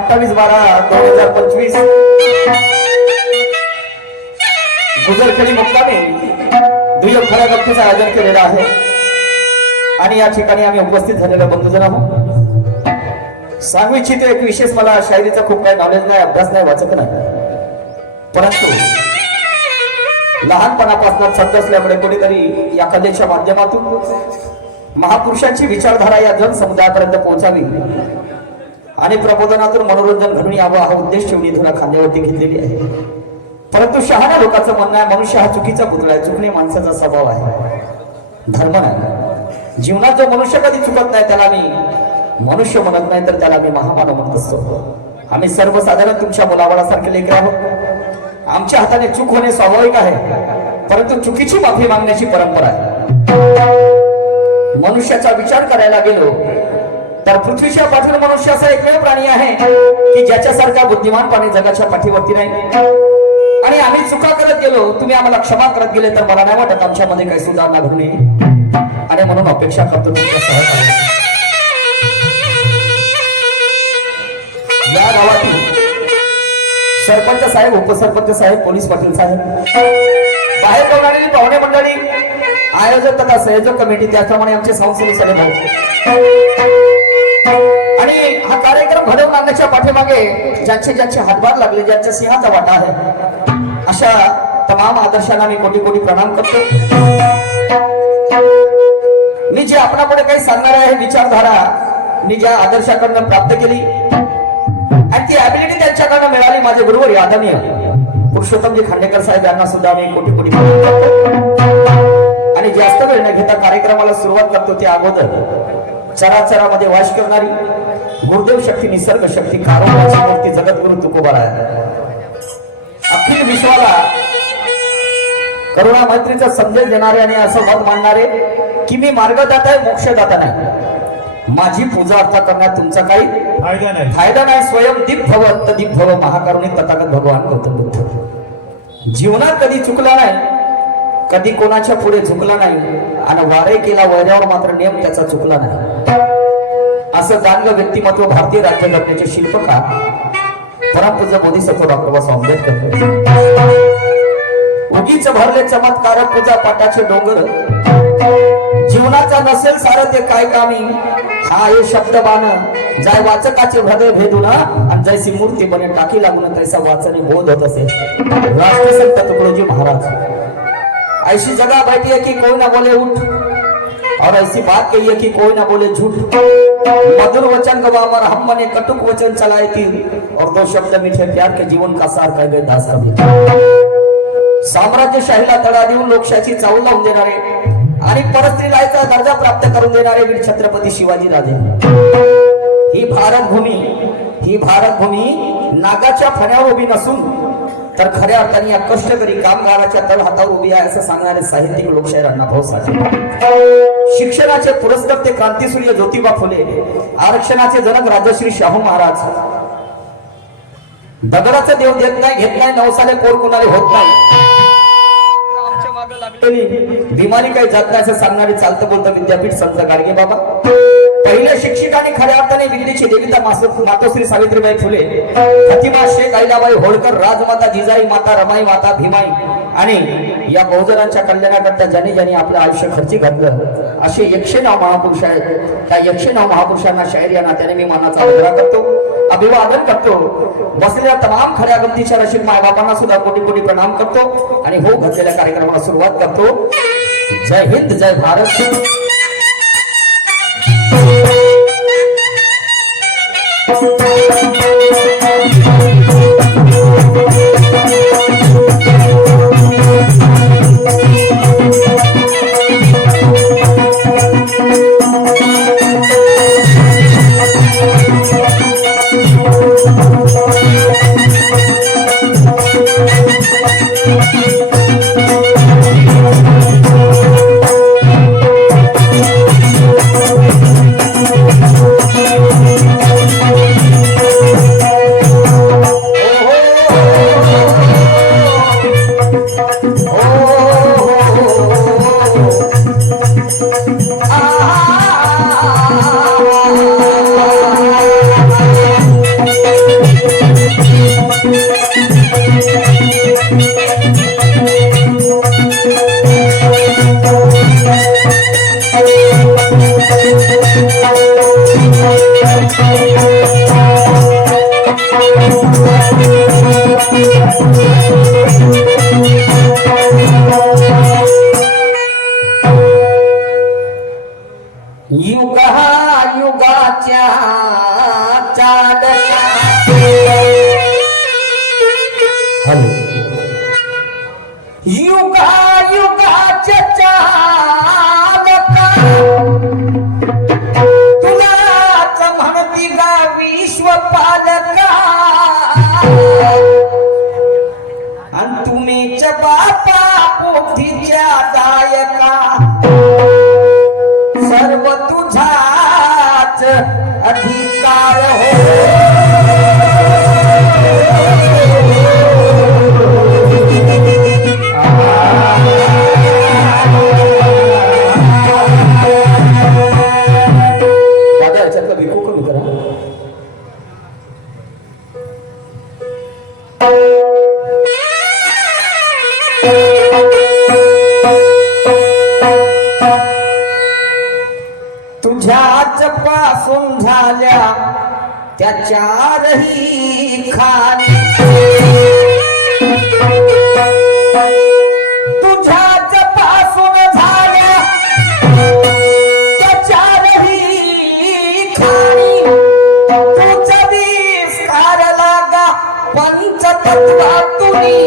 28/12/2025 गुजरखेडी मुक्कामी दुय्यम खऱ्या गप्पीचं आयोजन केलेलं आहे आणि या ठिकाणी आम्ही उपस्थित झालेले बंधुजन आहोत। सांगू इच्छितो एक विशेष, मला शायरीचा खूप काही नॉलेज नाही, अभ्यास नाही, वाचक नाही, परंतु लहानपणापासून छंद असल्यामुळे कोणीतरी या कलेच्या माध्यमातून महापुरुषांची विचारधारा या जनसमुदायापर्यंत पोहोचावी आणि प्रबोधनातून मनोरंजन घडून यावं हा उद्देश ठेवून इथून खांद्यावरती घेतलेली आहे। परंतु शहाण्या लोकांचं म्हणणं आहे मनुष्य हा चुकीचा पुतळा आहे, चुकणे माणसाचा स्वभाव आहे, धर्म नाही। जीवनात जो मनुष्य कधी चुकत नाही त्याला मी मनुष्य म्हणत नाही, तर त्याला मी महामानव म्हणत असतो। आम्ही सर्वसाधारण तुमच्या मुलाबाळासारखे लेकर आहोत। आमच्या हाताने चूक होणे स्वाभाविक आहे, परंतु चुकीची माफी मागण्याची परंपरा आहे। मनुष्याचा विचार करायला गेलो तर पृथ्वीच्या पाठीवर मनुष्य असा एकमेव प्राणी आहे की ज्याच्यासारखा बुद्धिमान प्राणी जगाच्या पाठीवरती नाही। आणि आम्ही चुका करत गेलो, तुम्ही आम्हाला क्षमा करत गेले, तर मला नाही वाटत आमच्यामध्ये काही सुधारणा घडू नये। आणि म्हणून अपेक्षा करतो तुमच्या सहकार्य। या गावातील सरपंच साहेब, उपसरपंच साहेब, पोलीस पाटील साहेब, बाहेर गावणारी पाहुणे मंडळी, आयोजक तथा संयोजक कमिटी, त्याप्रमाणे आमचे संस्थेचे सगळे भाऊ आणि हा कार्यक्रम घडवून आणण्याच्या पाठीमागे ज्यांचे हातभार लागले, ज्यांच्या सिंहाचा वाटा आहे, अशा तमाम आदर्शांना मी कोटी कोटी प्रणाम करतो। मी जे आपणापुढे काही सांगणार आहे विचारधारा मी ज्या आदर्शाकडनं प्राप्त केली आणि ती ॲबिलिटी त्यांच्याकडनं मिळाली, माझे गुरुवर आदरणीय पुरुषोत्तमजी खांडेकर साहेब यांना सुद्धा मी कोटी कोटी प्रणाम करतो। आणि जास्त वेळ न घेता कार्यक्रमाला सुरुवात करतो त्या अगोदर चराचरामध्ये वास करणारी गुरुदेव शक्ती, निसर्ग शक्ती, कारुण्याची मूर्ती, जगद्गुरु तुकोबा आहे, अखिल विश्वाला करुणा मैत्रीचा संदेश देणारे आणि असं मत मांडणारे की मी मार्गदाता आहे, मोक्षदाता नाही। माझी पूजा अर्था करण्यात तुमचा काही फायदा नाही। स्वयं दीप भव तदीप भव, महाकारुणिक तथागत भगवान गौतम बुद्ध जीवनात कधी चुकला नाही, कधी कोणाच्या पुढे झुकला नाही आणि वारे केला वैऱ्यावर मात्र नियम त्याचा चुकला नाही। असं जाणलं व्यक्तिमत्व भारतीय राज्यघटनेचे शिल्पकार परमपूज्य बोधिसत्व डॉक्टर बाबासाहेब आंबेडकर। उगीच भरले चमत्कार पूजा पाठाचे डोंगर, जीवनाचा नसेल सारं ते काय कामी, हा हे शब्दबाण जाय वाचकाचे हृदय भेदून आणि जैसी मूर्ती बने टाकी लागून तैसा वाचने बोध होत असे। राष्ट्रसंत तुकडोजी महाराज, ऐसी जगह बैठी है कि कोई ना बोले उठ, और ऐसी बात कही है कि कोई ना बोले झूठ। मधुर वचन गवा अमर हम मने कटुक वचन चलाए थी, और दो शब्द मीठे प्यार के जीवन का सार कह गए दास कबीर। साम्राज्यशाहीला तडा देऊन लोकशाहीची चावल लावून देणारे आणि परस्त्रीलाचा दर्जा प्राप्त करून देणारे वीर छत्रपती शिवाजी राजे। ही भारत भूमी नागाच्या फण्यावर उभी नसून तर खऱ्या अर्थाने या कष्टकरी कामगाराच्या तळहातावर उभी आहे असं सांगणारे साहित्यिक लोकशाहीर अण्णाभाऊ साठे। शिक्षणाचे पुरस्कर्ते क्रांतीसूर्य ज्योतिबा फुले, आरक्षणाचे जनक राजश्री शाहू महाराज, दगडाचं देव देत नाही, घेत नाही, नवसाले पोर कुणाले होत नाही, बिमारी काही जात नाही असं सांगणारे चालतं बोलतं विद्यापीठ संत गाडगे बाबा। पहिल्या शिक्षकांनी खऱ्या अर्थाने विद्येची देविता मातोश्री सावित्रीबाई फुले, प्रतिमा शेख अहिल्याबाई होळकर, राजमाता जिजाई माता, रमाई माता, भीमाई आणि या बहुजनांच्या कल्याणाकरता ज्यांनी ज्यांनी आपलं आयुष्य खर्ची घातलं असे 109 महापुरुष आहेत. त्या 109 महापुरुषांना शाहीर या नात्याने मी मानाचा मुजरा करतो, अभिवादन करतो. बसलेल्या तमाम खऱ्या गमतीच्या रशीद मायबापांना सुद्धा कोटी कोटी प्रणाम करतो आणि हो घडलेल्या कार्यक्रमाला सुरुवात करतो. जय हिंद, जय भारत. युगाच्या चालका युगाच्या चालका तुलाच म्हणती गा विश्वपालका आणि तुम्हीच बापा बुद्धीच्या दायका सर्व तुझाच अधिकार हो. दादा याच्यातलं बिकू कमी करा. तुझ्याच पासून झाल्या त्या चारही खाणी तुझ्याच पासून झाल्या त्या चारही खाणी तुझ विस्तार लागा पंचतत्वातुनी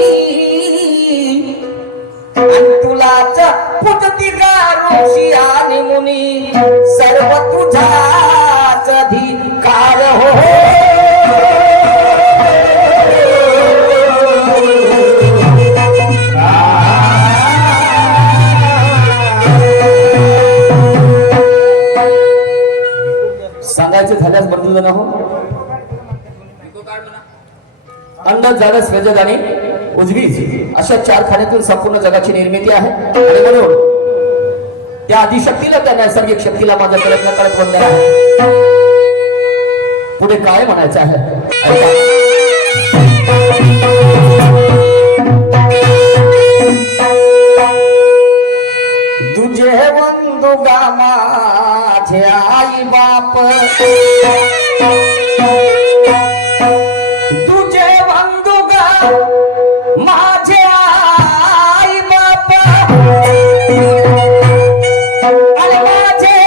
आणि तुलाच पुजती गा ऋषी आणि मुनी सर्व तुझाच अधिकार हो. सांगायचं झाल्यास बंधू जण हो. अंडच झाडच वेजत आणि उजवीच अशा 4 खाण्यातून संपूर्ण जगाची निर्मिती आहे. आणि म्हणून त्या आदिशक्तीला, त्या नैसर्गिक शक्तीला माझा प्रयत्न करत होता. पुढे काय म्हणायचं आहे? तुझे बंधू गा माझे आई बाप तुझे बंधू गा माझे आई बाप आणि माझे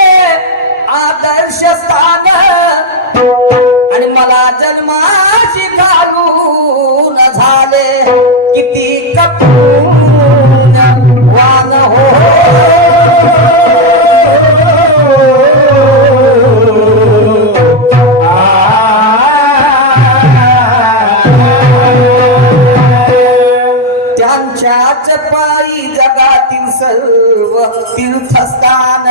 आदर्श स्थान आणि मला जन्माशी घालून झाले किती कपून वान हो. त्यांच्याच पायी जगातील सर्व तीर्थस्थान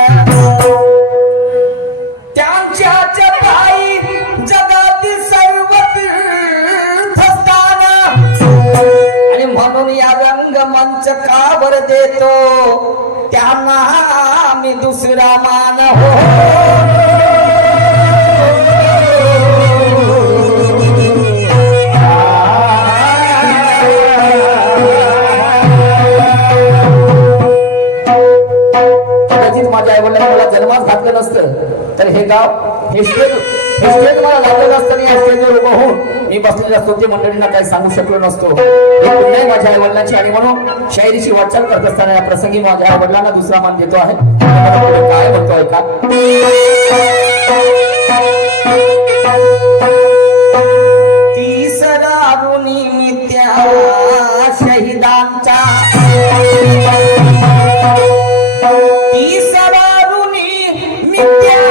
त्यांच्याच पायी जगातील सर्व तीर्थस्थान आणि म्हणून या रंगमंच का बर देतो त्यांना मी दुसरा मान हो. माझ्या आई वडिलांना लागलं नसतं तर हे गाव हे स्टेज मला लागलं नसतं. या स्टेजवर उभं होऊन मी बसलेल्या स्तुती मंडळींना काही सांगू शकलो नसतो. हे पुण्य माझ्या आई वडिलांची आणि म्हणून शायरीची वाटचाल करत असताना या प्रसंगी माझ्या आई वडिलांना दुसरा मान देतो आहे. काय म्हणतोय का तिसरा निमित्या शहीदांचा तिसरा निमित्या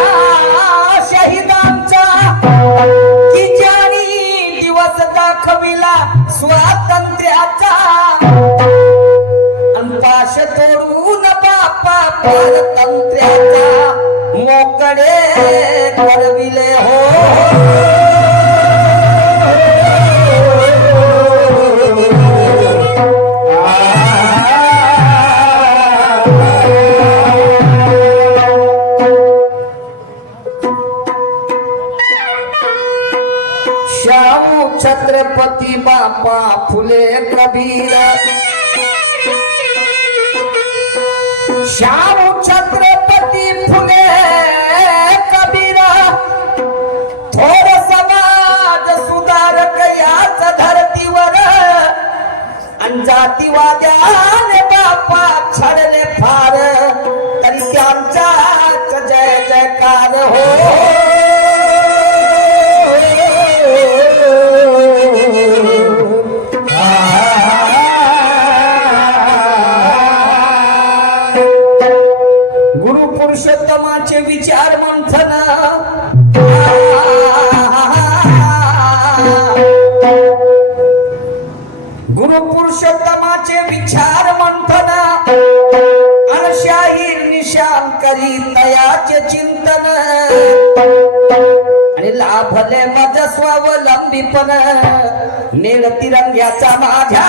शहीदांचा की ज्यांनी दिवस दाखविला स्वातंत्र्याचा अंपाश तोडून बापा पारतंत्र्याचा मोकळे करविले हो. शाहू छत्रपती बापा फुले कबीर शाहू छत्रपती फुले कबीर थोर समाज सुधारक याच धरतीवर जातीवाद्याने बापा छडले फार तरी त्यांचाच जय जयकार हो. गुरु पुरुषोत्तमाचे विचार मंथन गुरु पुरुषोत्तमाचे विचार मंथन अनशाहीर निशान करी तयाचे चिंतन आणि लाभले मज स्वावलंबीपण नेल तिरंग्याचा माझ्या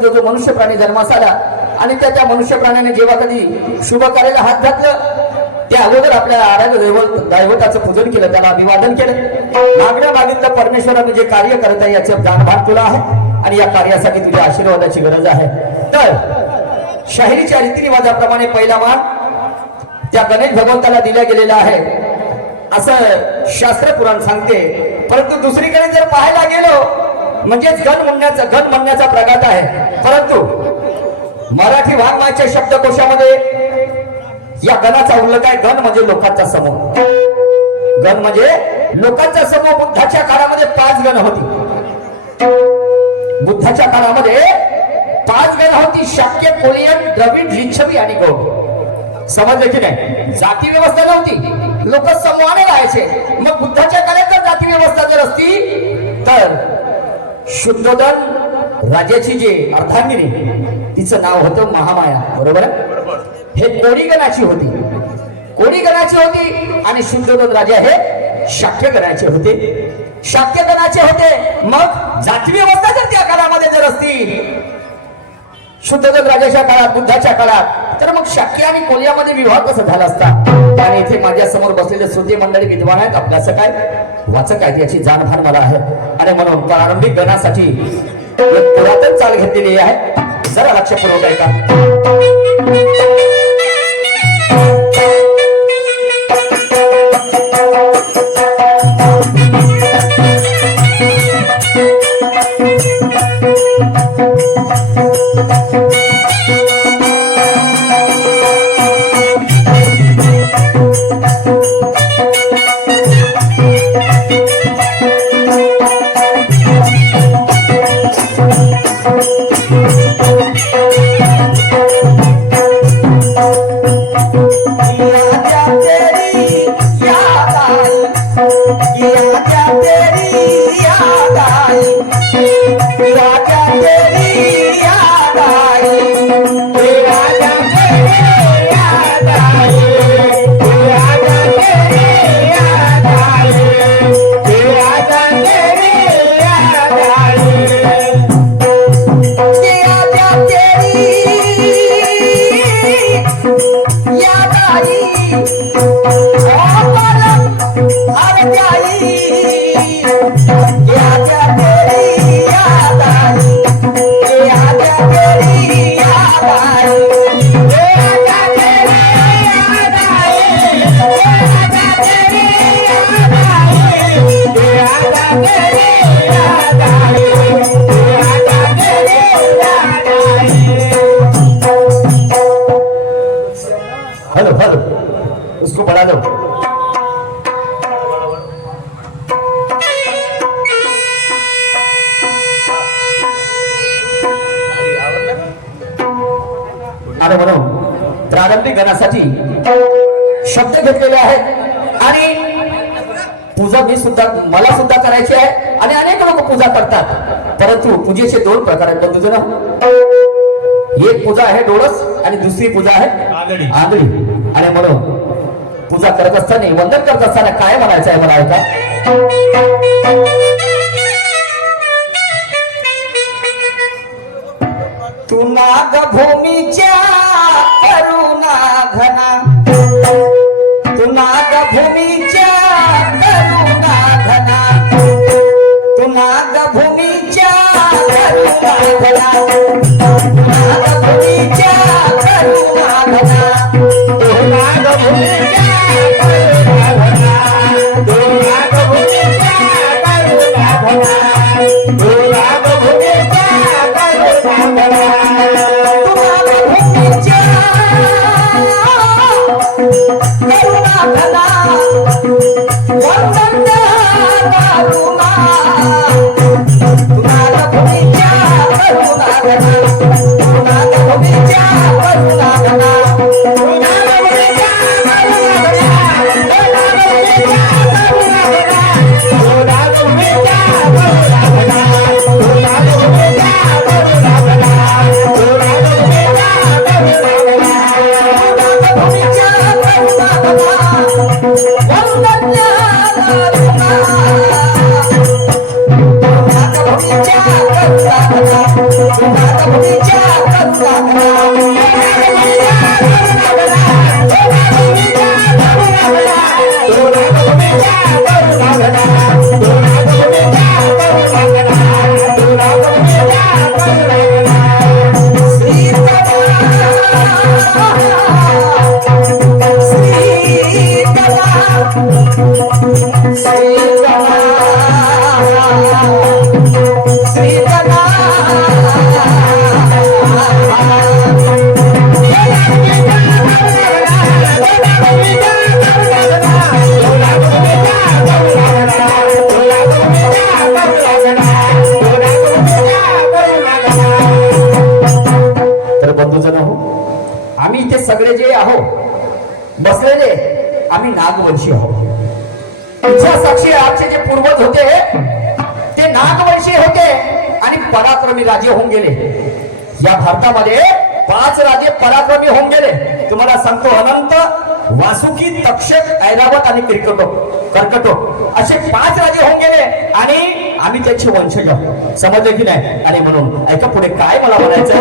जो जो मनुष्य प्राणी जन्मास आला आणि त्या मनुष्य प्राण्याने जेव्हा कधी शुभ कार्याला हात घातलं त्या अगोदर आपल्या आराध्य दैवताचं पूजन केलं, त्याला अभिवादन केलं. मागण्या मागितलं परमेश्वराने जे कार्य करत आहे याचे जाणभान तुला आहे आणि या कार्यासाठी तुझ्या आशीर्वादाची गरज आहे. तर शाहिरीच्या रीतिरिवाजाप्रमाणे पहिला मान त्या गणेश भगवंताला दिला गेलेला आहे असं शास्त्र पुराण सांगते. परंतु दुसरीकडे जर पाहायला गेलो म्हणजेच गण म्हणण्याचा प्रघात आहे. परंतु मराठी वाङ्मयाच्या शब्दकोशामध्ये या गणाचा उल्लेख आहे. गण म्हणजे लोकांचा समूह. गण म्हणजे लोकांचा समूह. बुद्धाच्या काळामध्ये 5 गण होती. बुद्धाच्या काळामध्ये 5 गण होती. शाक्य, कोलियन, द्रविड, लिच्छवी आणि गौड. समजले की नाही? जाती व्यवस्था नव्हती, लोक समूहाने राहायचे. मग बुद्धाच्या काळात जर जाती व्यवस्था जर असती तर शुद्धोधन राजाची जी अर्धांगिनी तिचं नाव होतं महामाया. बरोबर? हे कोळीगणाची होती. कोळीगणाची होती आणि शुद्धोधन राजा हे शाक्य गणाचे होते. शाक्य गणाचे होते. मग जाती व्यवस्था जर त्या काळामध्ये जर असती शुद्धोधन राजाच्या काळात, बुद्धाच्या काळात, तर मग शाक्य आणि कोलियामध्ये विवाह कसा झाला असता? आणि इथे माझ्या समोर बसलेले श्रोते मंडळी विद्वान आहेत, आपल्याचं काय वाचक आहेत याची जाणभान मला आहे. आणि म्हणून प्रारंभिक गणासाठी एक पुरातन चाल घेतलेली आहे. जरा लक्षपूर्वक ऐका. हेलो हेलो उसको बढ़ा दो. आणि म्हणून प्रारंभिक गणासाठी शब्द घेतलेले आहेत आणि पूजा मला सुद्धा करायची आहे आणि अनेक लोक पूजा करतात. परंतु पूजेचे दोन प्रकार आहेत बंधूजन. एक पूजा आहे डोळस आणि दुसरी पूजा आहे आंधळी. आणि म्हणून पूजा करत असताना वंदन करत असताना काय म्हणायचं आहे मला ऐका. तू नागभूमीच्या करुणा घना, तू नागभूमीच्या करुणा घना, तू नागभूमीच्या करुणा घना, नागभूमीच्या करुणा घना, तू नागभूमीच्या करुणा घना, तू नागभूमीच्या करुणा घना, तू नागभूमीच्या करुणा घना. आम्ही इथे सगळे जे आहोत बसलेले आम्ही नागवंशी आहोत. इच्छा साक्षी आजचे जे पूर्वज होते ते नागवंशी होते आणि पराक्रमी राजे होऊन गेले. या भारतामध्ये 5 राजे पराक्रमी होऊन गेले. तुम्हाला सांगतो अनंत, वासुकी, तक्षक, ऐरावत आणि कर्कटक असे 5 राजे होऊन गेले आणि आम्ही त्याचे वंशज आहोत. समजले की नाही? आणि म्हणून ऐका पुढे काय मला म्हणायचं.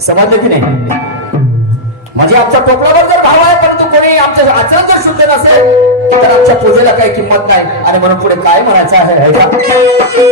समजलं की नाही? म्हणजे आमच्या टोपलावर जर भाव आहे परंतु कोणी आमचं आचरण जर शुद्ध नसेल तर आमच्या पूजेला काही किंमत नाही आणि म्हणून पुढे काय म्हणायचं आहे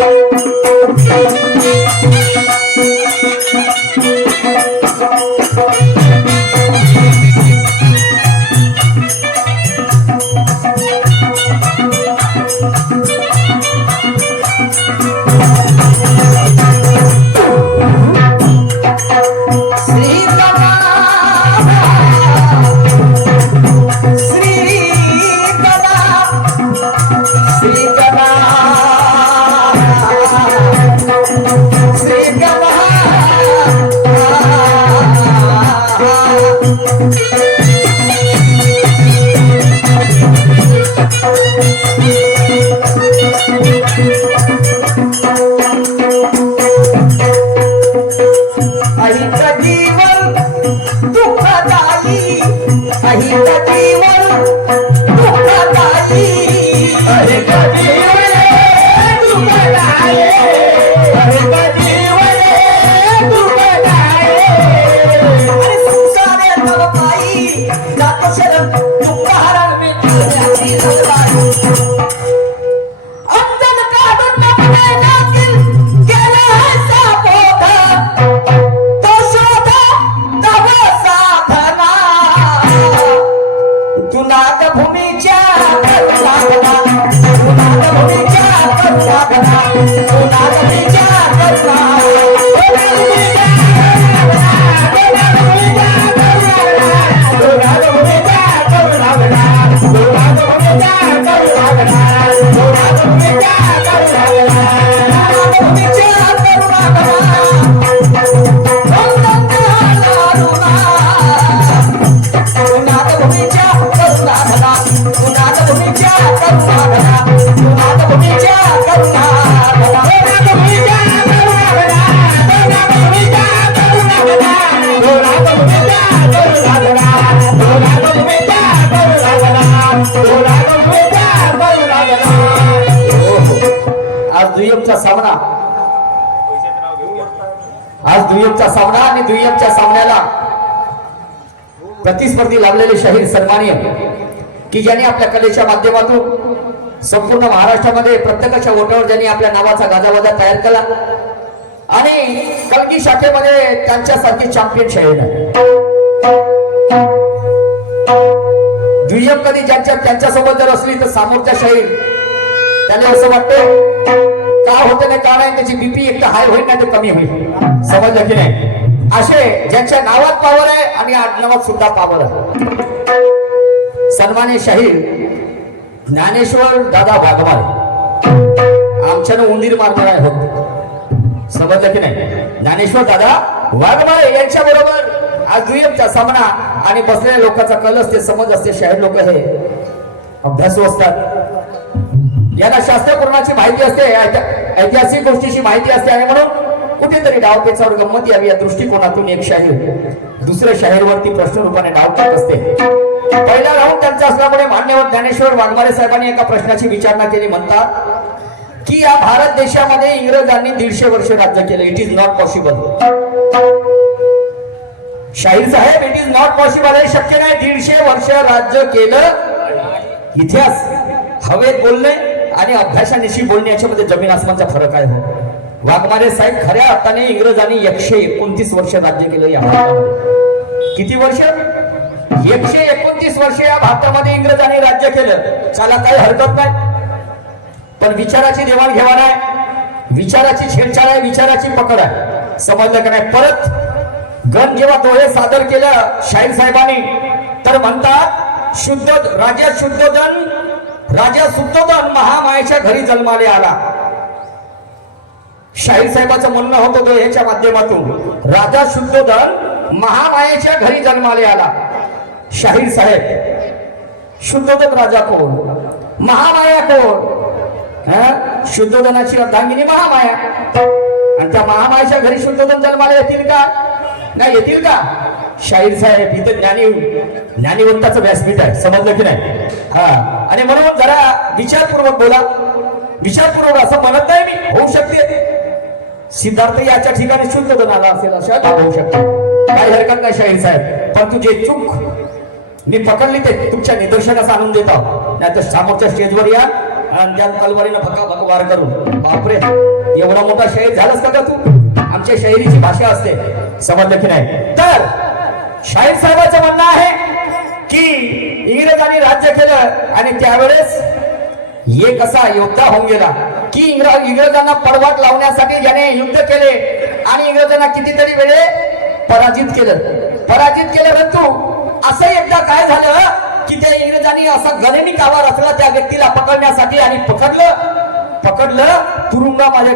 दुय्यमचा सामना आणि दुय्यमच्या सामन्याला प्रतिस्पर्धी लाभलेले शाहीर सन्माननीय की ज्यांनी आपल्या कलेच्या माध्यमातून संपूर्ण महाराष्ट्रामध्ये प्रत्येकाच्या ओठावर ज्यांनी आपल्या नावाचा गाजावाजा तयार केला आणि कलगी शाखेमध्ये त्यांच्यासारखी चॅम्पियन शाहीर दुय्यम कधी त्यांच्यासोबत जर असली तर समोरच्या शाहीर त्याला असं वाटतं का होते नाही का नाही, त्याची बीपी एक तर हाय होईल नाही तर कमी होईल. समजलं की नाही? असे ज्यांच्या नावात पावर आहे आणि आडनावात सुद्धा पावर आहे. सन्मान्य शाहीर ज्ञानेश्वर दादा वाघमारे आमच्यानं उंदीर मारणार आहे होत. समजलं की नाही? ज्ञानेश्वर दादा वाघमारे यांच्या बरोबर आज दुय्यमचा सामना आणि बसलेल्या लोकांचा कल असते, समज असते. शाहीर लोक हे अभ्यासू असतात, यांना शास्त्रपूर्णाची माहिती असते, ऐतिहासिक गोष्टीची माहिती असते आणि म्हणून कुठेतरी डावपेचावर गंमत यावी या दृष्टिकोनातून एक शाहीर दुसऱ्या शाहीरवरती प्रश्न रूपाने डाव टाकत असते. पहिला राऊंड त्यांचा असल्यामुळे मान्यवर ज्ञानेश्वर वाघमारे साहेबांनी एका प्रश्नाची विचारणा केली. म्हणतात की या भारत देशामध्ये इंग्रजांनी 150 वर्ष राज्य केलं. It is not possible. शाहीर साहेब, इट इज नॉट पॉसिबल. हे शक्य नाही. 150 वर्ष राज्य केलं. इतिहास हवेत बोलणे आणि अभ्यासानिशी बोलणे याच्यामध्ये जमीन आसमानचा फरक आहे. हो वाघमारे साहेब, खऱ्या अर्थाने इंग्रजांनी 129 वर्ष राज्य केलं या भारतामध्ये. किती वर्ष? 129 वर्ष या भारतामध्ये इंग्रजांनी राज्य केलं. त्याला काही हरकत नाही. पण विचाराची देवाणघेवाण आहे, विचाराची छेडछाड आहे, विचाराची पकड आहे. समजलं का नाही? परत गण जेव्हा डोळे सादर केलं शाहीर साहेबांनी तर म्हणतात शुद्ध राजा शुद्धोधन महामायेच्या घरी जन्माले आला. शाहीर साहेबांचं म्हणणं होतं याच्या माध्यमातून राजा शुद्धोधन महामायेच्या घरी जन्माले आला. शाहीर साहेब, शुद्धोधन राजा कोण, महामाया कोण? शुद्धोधनाची अर्धांगिनी महामाया. आणि त्या महामायाच्या घरी शुद्धोधन जन्माला येतील का? नाही येतील का? शाहीर साहेब, इथं ज्ञानीवंताचं व्यासपीठ आहे. समजलं की नाही? हा, आणि म्हणून जरा विचारपूर्वक बोला. विचारपूर्वक असं म्हणत नाही मी, होऊ शकते सिद्धार्थ याच्या ठिकाणी शुद्धोधन आला असेल, असं होऊ शकते. काही हरकत नाही शाहीर साहेब, पण तुझे चूक मी पकडली ते तुमच्या निदर्शनास आणून देत आहोत. नाही तर समोरच्या स्टेजवर या आणि त्या तलवारीनं भका वार करून. बापरे, एवढा मोठा शाहीर झालास का तू? आमच्या शाहिरीची भाषा असते. समजलं की नाही? तर शाहीर साहेबांचं म्हणणं आहे की इंग्रजांनी राज्य केलं आणि त्यावेळेस एक असा योद्धा होऊन गेला की इंग्रजांना पडवाट लावण्यासाठी ज्याने युद्ध केले आणि इंग्रजांना कितीतरी वेळे पराजित केलं. परंतु असं एकदा काय झालं की त्या इंग्रजांनी असा गणनिक आवार असला त्या व्यक्तीला पकडण्यासाठी आणि पकडलं तुरुंगामध्ये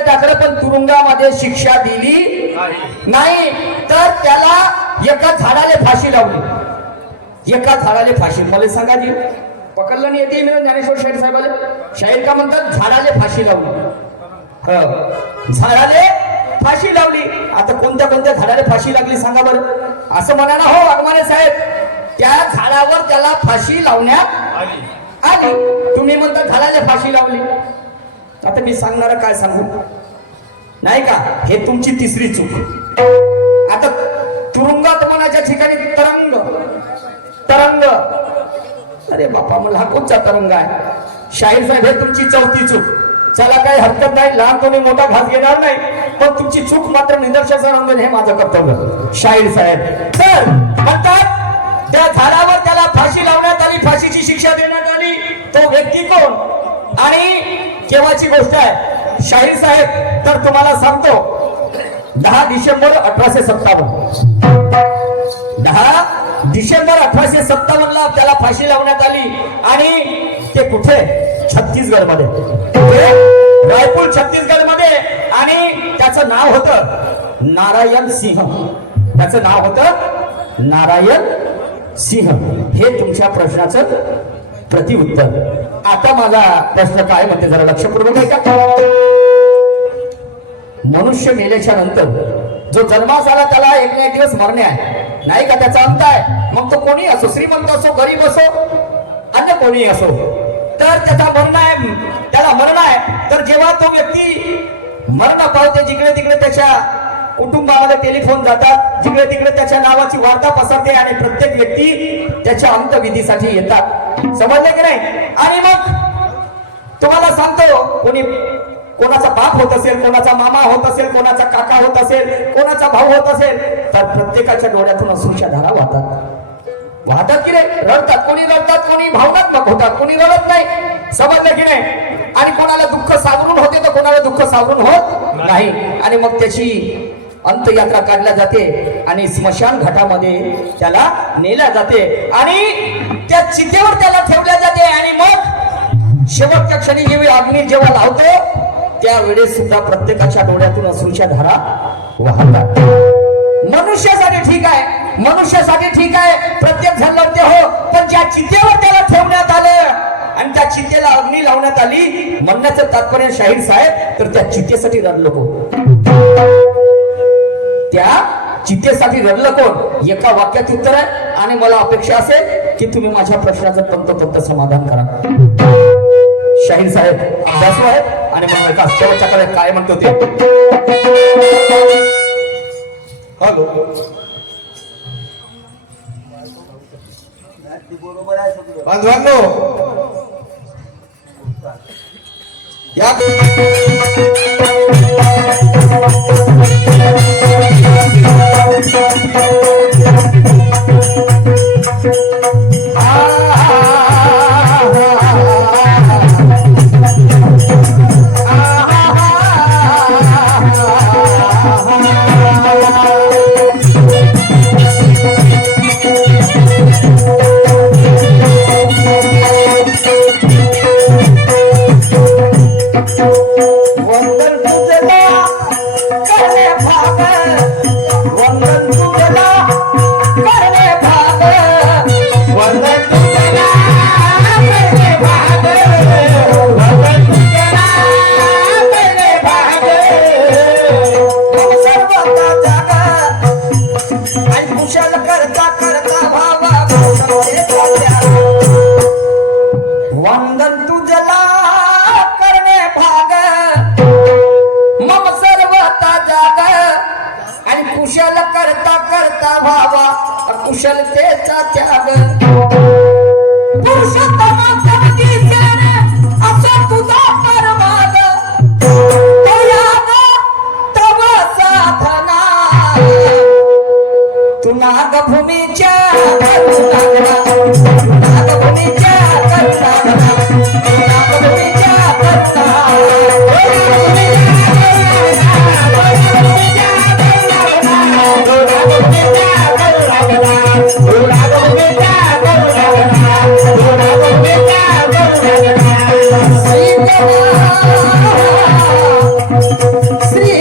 टाकलं पण तुरुंगामध्ये शिक्षा दिली नाही, तर त्याला एका झाडाला फाशी लावली. मला सांगा जी, पकडलं नाही येते ज्ञानेश्वर शाहीर साहेबाला. शाहीर का म्हणतात? झाडाला फाशी लावली. झाडाले फाशी लावली. आता कोणत्या झाडाला फाशी लागली सांगा बरं? असं म्हणा ना हो वाघमारे साहेब, त्या झाडावर त्याला फाशी लावण्यात आली. तुम्ही म्हणता झाडाला फाशी लावली. आता मी सांगणार काय सांगू नाही का? हे तुमची तिसरी चूक. आता तुरुंगात मनाच्या ठिकाणी तरंग. अरे बापा, मला हा कोणचा तरंग आहे? शाहीर साहेब, हे तुमची चौथी चूक. चला काही हरकत नाही, लहान कोणी मोठा घास घेणार नाही, पण तुमची चूक मात्र निदर्शनास आणून हे माझं कर्तव्य. शाहीर साहेब तर म्हणतात त्या झाडावर त्याला फाशी लावण्यात आली, फाशीची शिक्षा देण्यात आली. तो व्यक्ती कोण आणि केव्हाची गोष्ट आहे शाहीर साहेब? तर तुम्हाला सांगतो, 10 डिसेंबर 1857 ला त्याला फाशी लावण्यात आली. आणि ते कुठे? छत्तीसगड मध्ये, रायपूर छत्तीसगड मध्ये. आणि त्याचं नाव होतं नारायण सिंह. हे तुमच्या प्रश्नाचं प्रतिउत्तर. आता माझा प्रश्न काय म्हणते जरा लक्षपूर्वक आहे का? मनुष्य मेल्याच्या नंतर जो जन्मास आला त्याला एक ना एक दिवस मरणे आहे, नाही का? त्याचा अंत आहे. मग तो कोणी असो, श्रीमंत असो, गरीब असो, अन्य कोणी असो, तर त्याचा मरण आहे, त्याला मरण आहे. तर जेव्हा तो व्यक्ती मरण पावते, जिकडे तिकडे त्याच्या कुटुंबामध्ये टेलिफोन जातात, जिकडे तिकडे त्याच्या नावाची वार्ता पसरते आणि प्रत्येक व्यक्ती त्याच्या अंत्यविधीसाठी येतात. समजले की नाही? आणि मग तुम्हाला सांगतो, कोणाचा बाप होत असेल, कोणाचा मामा होत असेल, कोणाचा काका होत असेल, कोणाचा भाऊ होत असेल, तर प्रत्येकाच्या डोळ्यातून अश्रूच्या धारा वाहतात. वाहतात की नाही, रडतात, कोणी रडतात, कोणी भावनात्मक होतात, कोणी रडत नाही. समजलं की नाही? आणि कोणाला दुःख सावरून होते तर कोणाला दुःख सावरून होत नाही. आणि मग त्याची अंतयात्रा काढल्या जाते आणि स्मशान घाटामध्ये त्याला नेल्या जाते आणि त्या चितेवर त्याला ठेवल्या जाते. आणि मग शेवटच्या क्षणी जेव्हा लावतो त्यावेळेस सुद्धा प्रत्येकाच्या डोळ्यातून अश्रूच्या धारा वाहतात. मनुष्यासाठी ठीक आहे, मनुष्यासाठी ठीक आहे, प्रत्येक जण लढते हो, पण ज्या चितेवर त्याला ठेवण्यात आलं आणि त्या चितेला अग्नी लावण्यात आली, म्हणण्याचं तात्पर्य शाहीर साहेब, तर त्या चितेसाठी रडलं कोण? त्या चितेसाठी रडलं कोण? एका वाक्यात उत्तर आहे. आणि मला अपेक्षा असेल की तुम्ही माझ्या प्रश्नाचं तंतोतंत समाधान करा. शाहीर साहेब अभ्यासू आहेत आणि मला एका शेवटच्या कडे काय म्हणतो ते. हॅलो, बांधवांनो, या कुशलतेचा त्याग असा तुझा परमाद तव साधना तू नागभूमीच्या नागभूमीच्या श्री